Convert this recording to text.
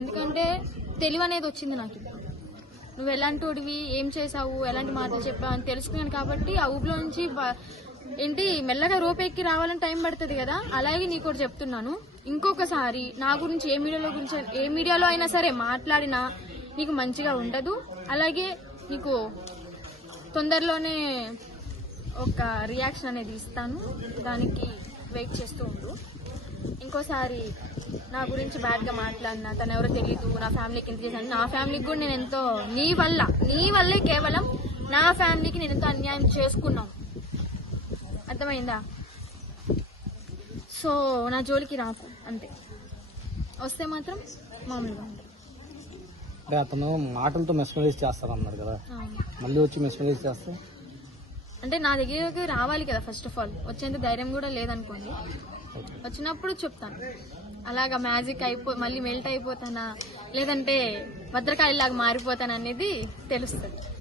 ఎందుకంటే తెలివి అనేది వచ్చింది నాకు. నువ్వు నువ్వు ఎలాంటివి ఏం చేసావు ఎలాంటి మాటలు చెప్పావు? అని తెలుసుకున్నాను కాబట్టి ఆ ఊపిలో నుంచి ఏంటి మెల్లగా రోపెక్కి రావాలని టైం పడుతుంది కదా? అలాగే నీకు కూడా చెప్తున్నాను. ఇంకొకసారి నా గురించి ఏ మీడియాలో గురించి ఏ మీడియాలో అయినా సరే మాట్లాడినా నీకు మంచిగా ఉండదు. అలాగే నీకు తొందరలోనే ఒక రియాక్షన్ అనేది ఇస్తాను. దానికి వెయిట్ చేస్తూ ఉండు. ఇంకోసారి నా గురించి బ్యాడ్గా మాట్లాడినా తను ఎవరో తెలియదు నా ఫ్యామిలీకి ఎంత చేశాను. నా ఫ్యామిలీకి కూడా నేను ఎంతో నీ వల్ల నీ వల్లే కేవలం నా ఫ్యామిలీకి నేను ఎంతో అన్యాయం చేసుకున్నాను అర్థమైందా? సో నా జోలికి రాకు అంతే. వస్తే మాత్రం మామూలుగా. అంటే అతను మాటలతో మెస్మరైజ్ చేస్తారన్నారు కదా. మళ్ళీ వచ్చి మెస్మరైజ్ చేస్తే? అంటే నా దగ్గరకు రావాలి కదా ఫస్ట్ ఆఫ్ ఆల్ వచ్చేంత ధైర్యం కూడా లేదనుకోండి. వచ్చినప్పుడు చెప్తాను. అలాగా మ్యాజిక్ అయిపో మళ్ళీ మెల్ట్ అయిపోతానా? లేదంటే భద్రకాళిలాగా మారిపోతానా అనేది తెలుస్తుంది.